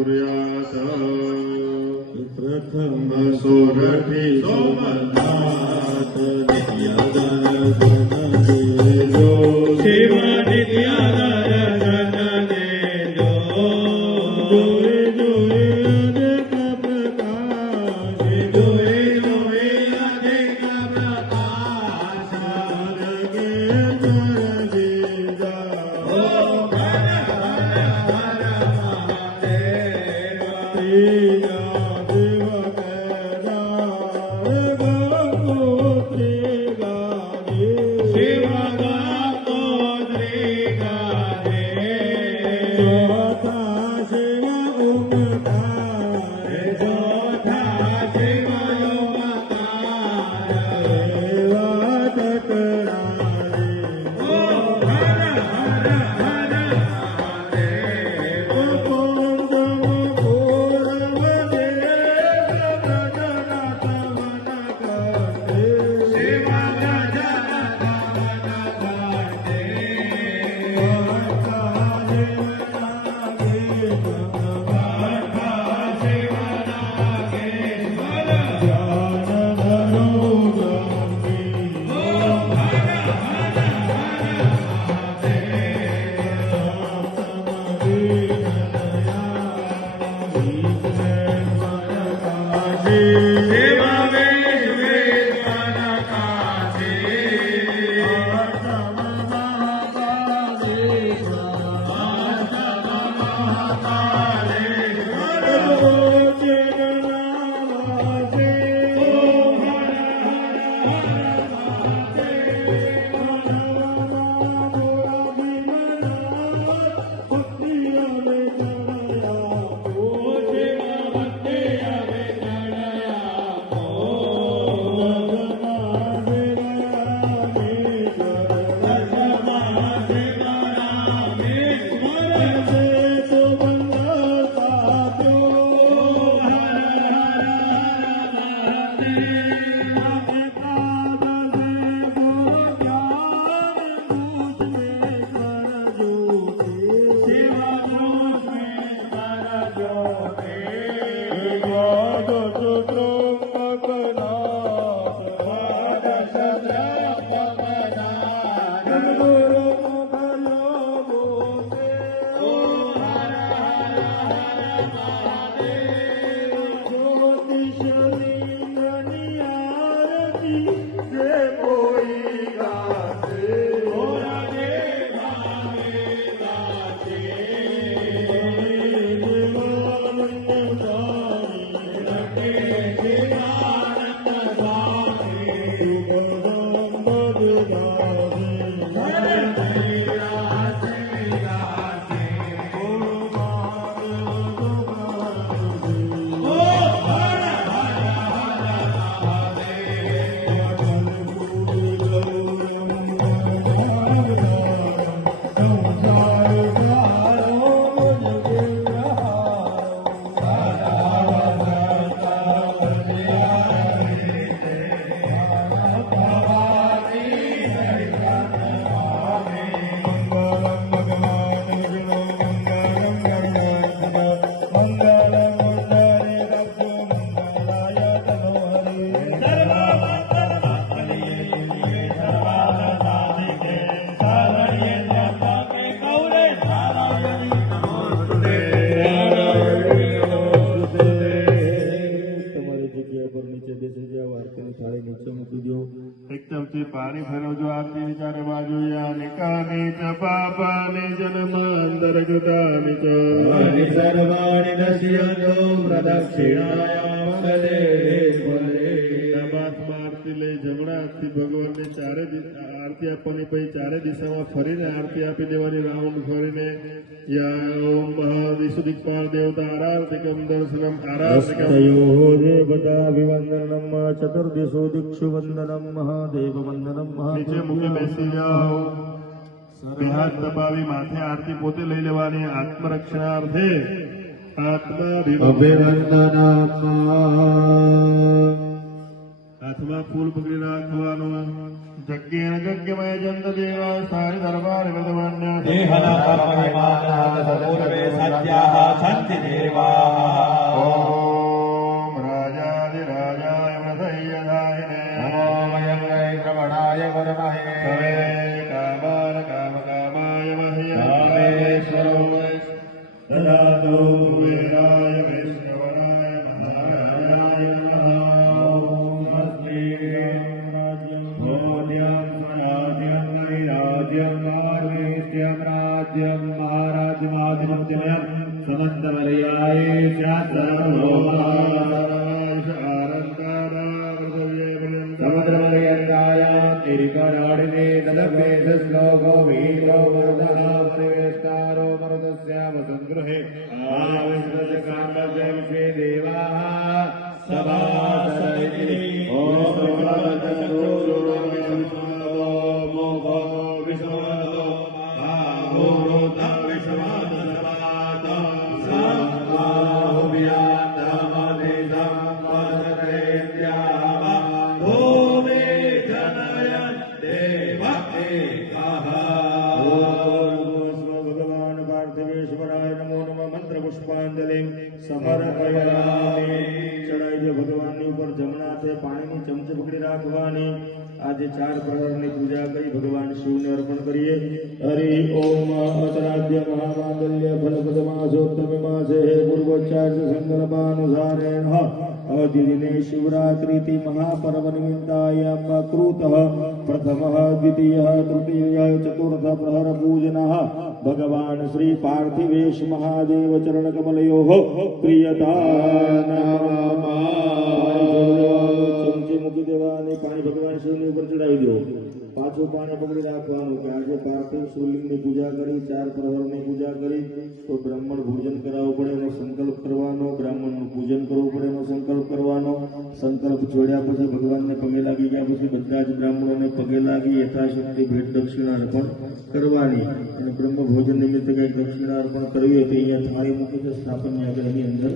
कुर्यात् प्रथम सोरठी सोमनाथ नित्य दर्शन देजो शिव नित्य दर्शन देजो जोए जोए अधिक प्रकाश जोए जोए अधिक प्रकाश लगे कर जीजा पानी फरवजो आरती विचार बाजूया निकानी च पापानि जन्मान्तरकृतानि च सर्वाणि नश्यन्तो प्रदक्षिणायां मंगले आरती लई जमणा हाथથી ભગવાનને ચારે આરતી આપવાની પછી ચારે દિશામાં ફરીને આરતી આપી દેવાની રાઉન્ડ ફરીને या ओम महादिशुदिक्पाल देवता आराधिकं दर्शनम आराधिकयो देवता विवंदनम चतुर्दिशो दिक्षु वंदनम महादेव वंदनम नीचे मुके બેસી જાઓ બે હાથ દબાવી માથે આરતી પોતે લઈ લેવાની આત્મરક્ષણાર્થે આત્મા હાથમાં ફૂલ પકડી રાખવાનું यज्ञेन यज्ञमय जन्त देवा सारि दरबारि वदवन्य देहनपूर्वे सत्याः सन्ति देवाः ओम राजाधिराजाय मधय्यधायिने नमो वयं वैश्रवणाय वरमहे सर्वे कामान कामकामाय मह्यं कामेश्वरो ददातु कुबेराय वैष्णवाय महाराजाय नमः ॐ अस्मि भोज्यं स्वराज्यं नैराज्यं मार्गेष्ट्यं राज्यं महाराज्यमादिमत्यमयं समन्तवर्याय समुद्रमर्यन्तायां तिरिकराडिने तदभ्येश्लोको वीरो मरुदः परिवेष्टारो मरुदस्यावसङ्गृहे आविष्कृतकामस्य विश्वे देवाः सभासदिति ॐ भगवान पार्थिवेश्वराय नमो नमः मंत्र पुष्पांजलि समर्पयामि चढ़ाई दो भगवान ની ઉપર જમણા હાથે પાણીની ચમચી પકડી રાખવાની આજે 4 પ્રહરની પૂજા કરી ભગવાન શિવને અર્પણ કરીએ હરિ ઓમ અતરાધ્ય મહામાંગલ્ય ફલપદમાસોત્તમે માસે હે પૂર્વોચ્ચાર્ય સંકલ્પાનુસારેણ અધિદિને શિવરાત્રિતિ મહાપર્વ નિમિત્તાયમ કૃતઃ પ્રથમઃ દ્વિતીયઃ તૃતીયઃ ચતુર્થ પ્રહર પૂજનઃ ભગવાન શ્રી પાર્થિવેશ મહાદેવ ચરણ કમલયોઃ પ્રિયતા ચમચી મૂકી દેવાની પાણી ભગવાન શિવની ઉપર ચડાવી દો પાછું પાણી પકડી રાખવાનું કે આજે પાર્થિવ શિવલિંગની પૂજા કરી 4 પ્રહરની પૂજા કરી તો બ્રાહ્મણ ભોજન કરાવવું પડે એનો સંકલ્પ કરવાનો બ્રાહ્મણનું પૂજન કરવું પડે એનો સંકલ્પ કરવાનો સંકલ્પ છોડ્યા પછી ભગવાનને પગે લાગી ગયા પછી બધા જ બ્રાહ્મણોને પગે લાગી યથાશક્તિ ભેટ દક્ષિણા અર્પણ કરવાની અને બ્રહ્મ ભોજન નિમિત્તે કંઈક દક્ષિણા અર્પણ કરવી હોય તો અહીંયા થાળી મૂકી તો સ્થાપનની આગળ એની અંદર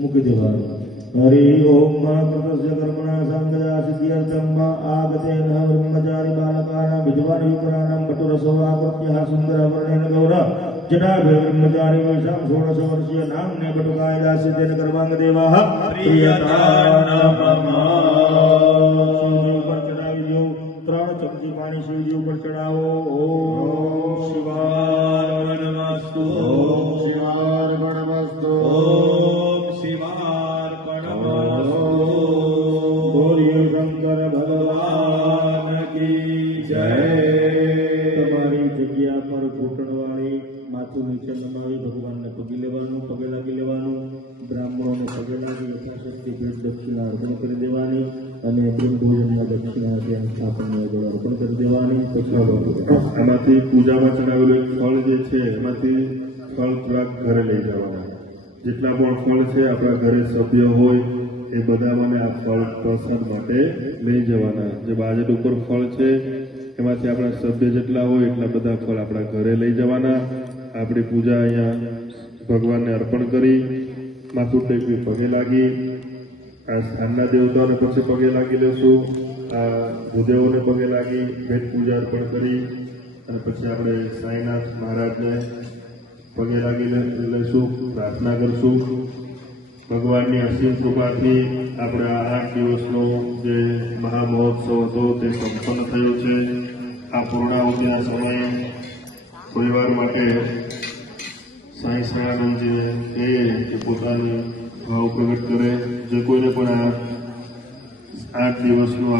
મૂકી દેવાનું હરિ ઓમ પ્રતસ્ય કર્મણા સંગદા સિદ્ધ્યર્થમ આગતેન બ્રહ્મચારી બાલકાનાં વિદ્વાન વિપ્રાણાં કટુરસોવાકૃત્યઃ સુંદરવર્ણેન ગૌર જટાભય બ્રહ્મચારી વૈશાખ 16 વર્ષીય નામને બટુકાય દાસી તેન કર્માંગ દેવાઃ પ્રિયતા ઉપર ચડાવી દો 3 ચમચી પાણી શિવજી ઉપર ચડાવો ઓમ શિવાર્પણમસ્તુ ઓમ શિવાર્પણમસ્તુ ઓમ શિવાર્પણમસ્તુ બોલીએ શંકર ભગવાન કી જય તમારી જગ્યા પર ઘૂંટણવાળી માથું નીચે નમાવી ભગવાનને પગે લેવાનું પગે લાગી લેવાનું બ્રાહ્મણોને પગે લાગી યથાશક્તિ ભેટ દક્ષિણા અર્પણ કરી દેવાની અને બ્રહ્મભોજનમાં દક્ષિણા ત્યાં સ્થાપનની આગળ અર્પણ કરી દેવાની પછી આમાંથી પૂજામાં ચડાવેલું એક ફળ જે છે એમાંથી ફળ થોડાક ઘરે લઈ જવાના જેટલા પણ ફળ છે આપણા ઘરે સભ્ય હોય એ બધામાં આ ફળ પ્રસાદ માટે લઈ જવાના જે બાજટ ઉપર ફળ છે એમાંથી આપણા સભ્ય જેટલા હોય એટલા બધા ફળ આપણા ઘરે લઈ જવાના આપણી પૂજા અહીંયા ભગવાનને અર્પણ કરી માથું ટેકવી પગે લાગી આ સ્થાનના દેવતાઓને પછી પગે લાગી લેશું આ ભૂદેવોને પગે લાગી ભેટ પૂજા અર્પણ કરી અને પછી આપણે સાંઈનાથ મહારાજને પગે લાગી લઈશું પ્રાર્થના કરશું ભગવાનની અસીમ કૃપાથી આપણે આ 8 દિવસનો જે મહામહોત્સવ હતો તે સંપન્ન થયો છે આ પૂર્ણાહુતિના સમયે પરિવાર માટે સાંઈ સયાનંદ જે એ પોતાની ભાવ પ્રગટ કરે જે કોઈને પણ આ 8 દિવસનું